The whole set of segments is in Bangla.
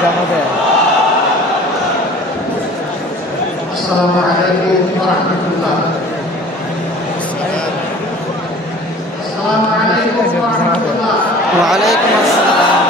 Assalamualaikum warahmatullahi wabarakatuh. Waalaikumsalam.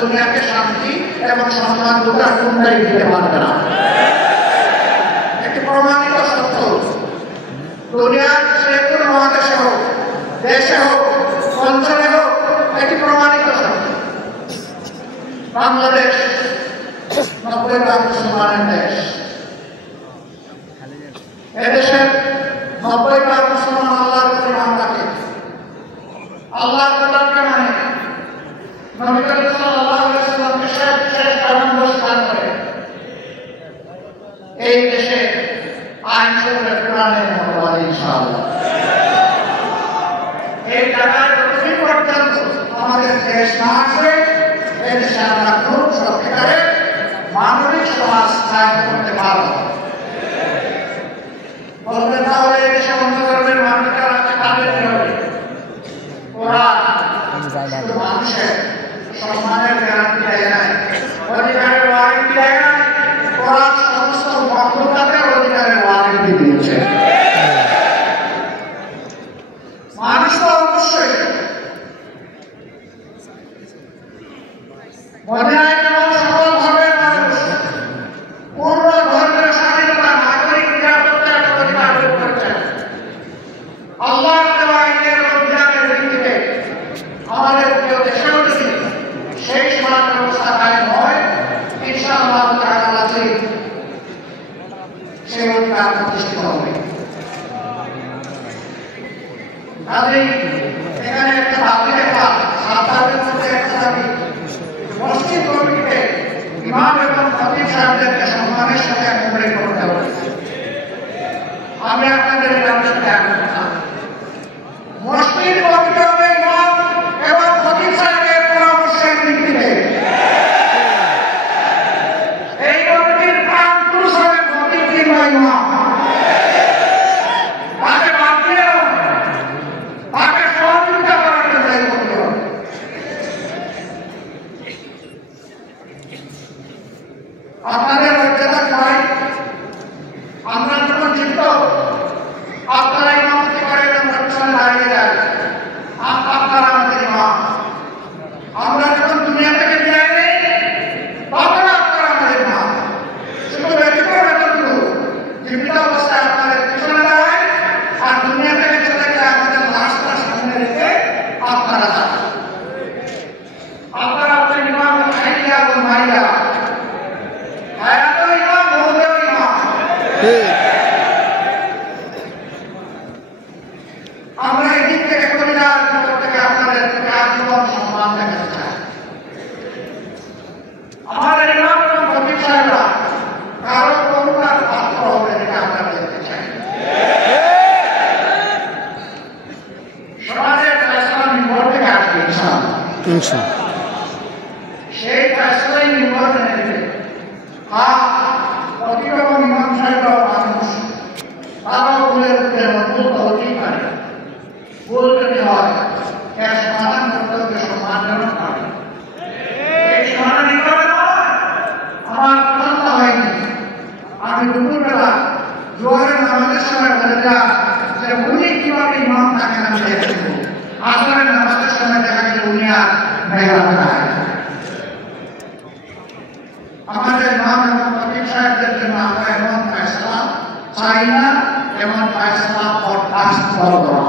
দুনিয়াকে শান্তি এবং সম্মান দুটা কোনটাই দিতে পারবে না। প্রমাণিত সত্য। দুনিয়ার যে কোনো মহাদেশে হোক, দেশে হোক, অঞ্চলে হোক, এটি প্রমাণিত সত্য। বাংলাদেশ 90% মুসলমানের দেশ। এদেশের 90% মুসলমান আল্লাহর উপর ঈমান রাখে, আল্লাহর কোরআনকে মানে, নবী করিম সাল্লাল্লাহু আলাইহি ওয়াসাল্লামকে শেষ পয়গম্বর স্থান করে। এই দেশে আইন চলবে কোরআনের মতো, ইনশাআল্লাহ। এই জায়গায় যতদিন পর্যন্ত আমাদের দেশ না আসবে, এই দেশে আমরা খুব সত্যিকারে মানবিক সমাজ কায়েম করতে পারব। বলতে তাহলে এই দেশে অন্য ধর্মের মানুষেরা আছে, তাদের কি হবে? ওরা শুধু মানুষের সম্মানের গ্যারান্টি দেয় নাই, অধিকারের ওয়ারেন্টি দেয় নাই, ওরা সমস্ত মহল্লাদের অধিকারের ওয়ারেন্টি দিয়েছে। মানুষ তো অবশ্যই মদিনায় যেমন সকল ধর্মের মানুষ পূর্ণ ধর্মের স্বাধীনতা, নাগরিক নিরাপত্তার অধিকার ভোগ করছেন। আল্লাহর দেওয়া আইনের অধিকারের ভিত্তিতে আমাদের প্রিয় দেশেও যদি সেই সমান ব্যবস্থা কায়েম হয়, ইনশাআল্লাহ তাআলা সেই অধিকার প্রতিষ্ঠিত হবে। কাজেই এখানে একটা দাবি দেখা, সাতটার মধ্যে একটা দাবি, মসজিদ কমিটিতে ইমাম এবং খতিব সাহেবদেরকে সম্মানের সাথে অ্যাকোমোডেট করতে হবে। আমি আপনাদের গ্রামের সাথে একমত। মসজিদ কমিটি হবে ইমাম এবং খতিব সাহেবের পরামর্শের ভিত্তিতে। এই কমিটির প্রাণ পুরুষ হবে খতিব কিংবা ইমাম। তাকে বাদ দিলেও তাকে সহযোগিতা করার জন্য এই কমিটি হবে। আপনাদের মর্যাদা পাই, আমরা যখন চিত্ত আপনারা ইমামতি করেন, আমরা পিছনে দাঁড়িয়ে যাই, আপনারা আমাদের ইমাম। আমরা যখন দুনিয়া থেকে বিদায় নেই, তখন আপনারা আমাদের ইমাম। শুধু ব্যতিক্রম এতটুকু, জীবিত অবস্থায় আপনাদের পিছনে দাঁড়ায়, আর দুনিয়া থেকে চলে গেলে আমাদের লাশটা সামনে রেখে আপনারা দাঁড়ান। আপনারা হচ্ছেন ইমাম হাইয়া এবং মাইয়া, হায়াতেও ইমাম, মৌতেও ইমাম। আমরা এই দিক থেকে পরিবার থেকে আপনাদের আজীবন সম্মান দেখাতে চাই। আমাদের ইমাম এবং খতিব সাহেবরা কারো করুণার পাত্র হবে, এটা আমরা দেখতে চাই। সমাজের ফয়সালা নির্ভর থেকে আসবে ইনশাআল্লাহ। সেই ফয়সালাই নির্ভর নেবে। খতিব এবং ইমাম সাহেবরাও মানুষ, তারাও ভুলের ভুল হতেই পারে। ভুল যদি হয়, এর সমাধান করতে হবে সম্মানজনক ভাবে। এই সমাধান এইভাবে নয়, আমার পছন্দ হয়নি, আমি দুপুরবেলা জোয়ারের নামাজের সময় বলে দিলাম যে উনি কিভাবে ইমাম থাকেন আমি দেখে দেবো। আসরের নামাজের সময় দেখা গেল উনি আর মেহরাব নাই। আমাদের ইমাম এবং খতিব সাহেবদের জন্য আমরা এমন ফয়সালা চাই না, এমন ফয়সালা বরদাস্ত করব না।